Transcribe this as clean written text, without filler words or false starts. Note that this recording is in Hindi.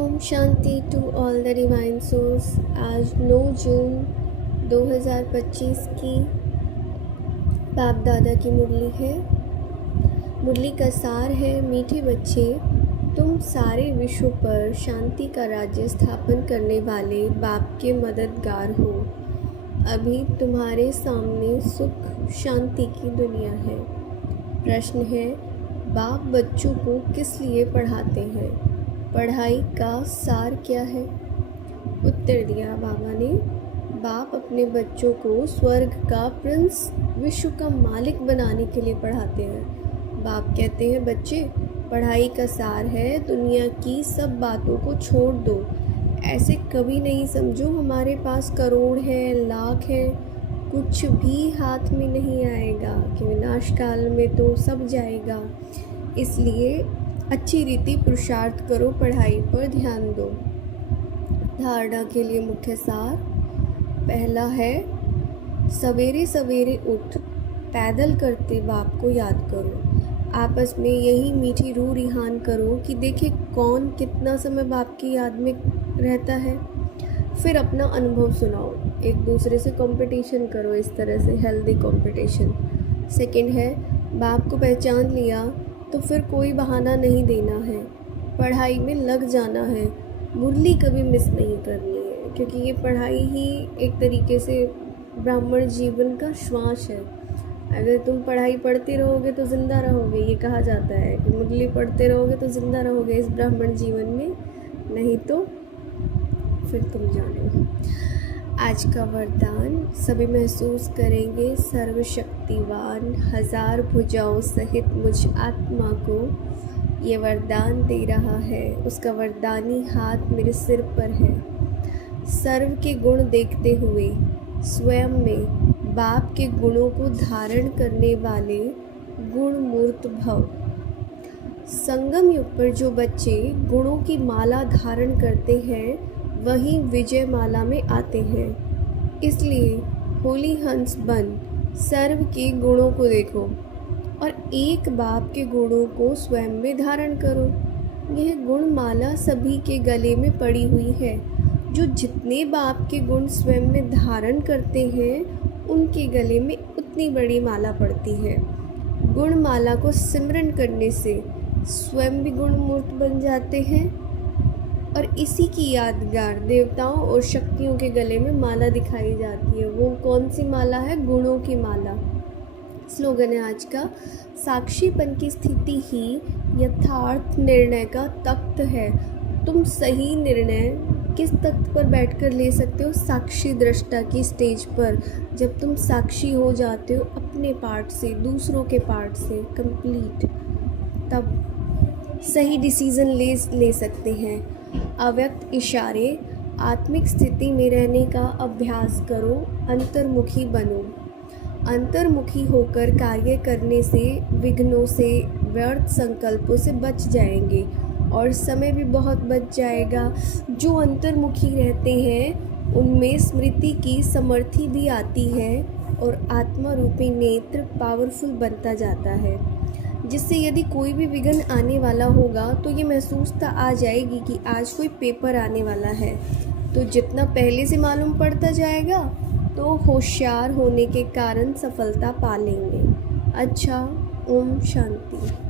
Om shanti to all the divine souls. आज 9 जून 2025 की बाप दादा की मुरली है। मुरली का सार है, मीठे बच्चे, तुम सारे विश्व पर शांति का राज्य स्थापन करने वाले बाप के मददगार हो। अभी तुम्हारे सामने सुख शांति की दुनिया है। प्रश्न है, बाप बच्चों को किस लिए पढ़ाते हैं? पढ़ाई का सार क्या है? उत्तर दिया बाबा ने, बाप अपने बच्चों को स्वर्ग का प्रिंस, विश्व का मालिक बनाने के लिए पढ़ाते हैं। बाप कहते हैं, बच्चे, पढ़ाई का सार है दुनिया की सब बातों को छोड़ दो। ऐसे कभी नहीं समझो हमारे पास करोड़ है, लाख है, कुछ भी हाथ में नहीं आएगा कि विनाश काल में तो सब जाएगा। इसलिए अच्छी रीति पुरुषार्थ करो, पढ़ाई पर ध्यान दो। धारणा के लिए मुख्य सार पहला है, सवेरे सवेरे उठ पैदल करते बाप को याद करो। आपस में यही मीठी रूह रिहान करो कि देखे कौन कितना समय बाप की याद में रहता है। फिर अपना अनुभव सुनाओ, एक दूसरे से कंपटीशन करो, इस तरह से हेल्दी कंपटीशन। सेकंड है, बाप को पहचान लिया तो फिर कोई बहाना नहीं देना है, पढ़ाई में लग जाना है। मुरली कभी मिस नहीं करनी है, क्योंकि ये पढ़ाई ही एक तरीके से ब्राह्मण जीवन का श्वास है। अगर तुम पढ़ाई पढ़ते रहोगे तो ज़िंदा रहोगे, ये कहा जाता है कि मुरली पढ़ते रहोगे तो ज़िंदा रहोगे इस ब्राह्मण जीवन में, नहीं तो फिर तुम जानो। आज का वरदान सभी महसूस करेंगे, सर्वशक्तिवान हजार भुजाओं सहित मुझ आत्मा को ये वरदान दे रहा है। उसका वरदानी हाथ मेरे सिर पर है। सर्व के गुण देखते हुए स्वयं में बाप के गुणों को धारण करने वाले गुण मूर्त भव। संगम युग पर जो बच्चे गुणों की माला धारण करते हैं वही विजय माला में आते हैं। इसलिए होली हंस बन सर्व के गुणों को देखो और एक बाप के गुणों को स्वयं में धारण करो। यह गुण माला सभी के गले में पड़ी हुई है। जो जितने बाप के गुण स्वयं में धारण करते हैं उनके गले में उतनी बड़ी माला पड़ती है। गुण माला को सिमरन करने से स्वयं भी गुण मूर्त बन जाते हैं और इसी की यादगार देवताओं और शक्तियों के गले में माला दिखाई जाती है। वो कौन सी माला है? गुणों की माला। स्लोगन है आज का, साक्षीपन की स्थिति ही यथार्थ निर्णय का तख्त है। तुम सही निर्णय किस तख्त पर बैठकर ले सकते हो? साक्षी दृष्टा की स्टेज पर। जब तुम साक्षी हो जाते हो अपने पार्ट से, दूसरों के पार्ट से कंप्लीट, तब सही डिसीज़न ले सकते हैं। अव्यक्त इशारे, आत्मिक स्थिति में रहने का अभ्यास करो, अंतर्मुखी बनो। अंतर्मुखी होकर कार्य करने से विघ्नों से, व्यर्थ संकल्पों से बच जाएंगे और समय भी बहुत बच जाएगा। जो अंतर्मुखी रहते हैं उनमें स्मृति की समर्थि भी आती है और आत्मा रूपी नेत्र पावरफुल बनता जाता है, जिससे यदि कोई भी विघ्न आने वाला होगा तो ये महसूसता आ जाएगी कि आज कोई पेपर आने वाला है। तो जितना पहले से मालूम पड़ता जाएगा तो होशियार होने के कारण सफलता पा लेंगे। अच्छा, ओम शांति।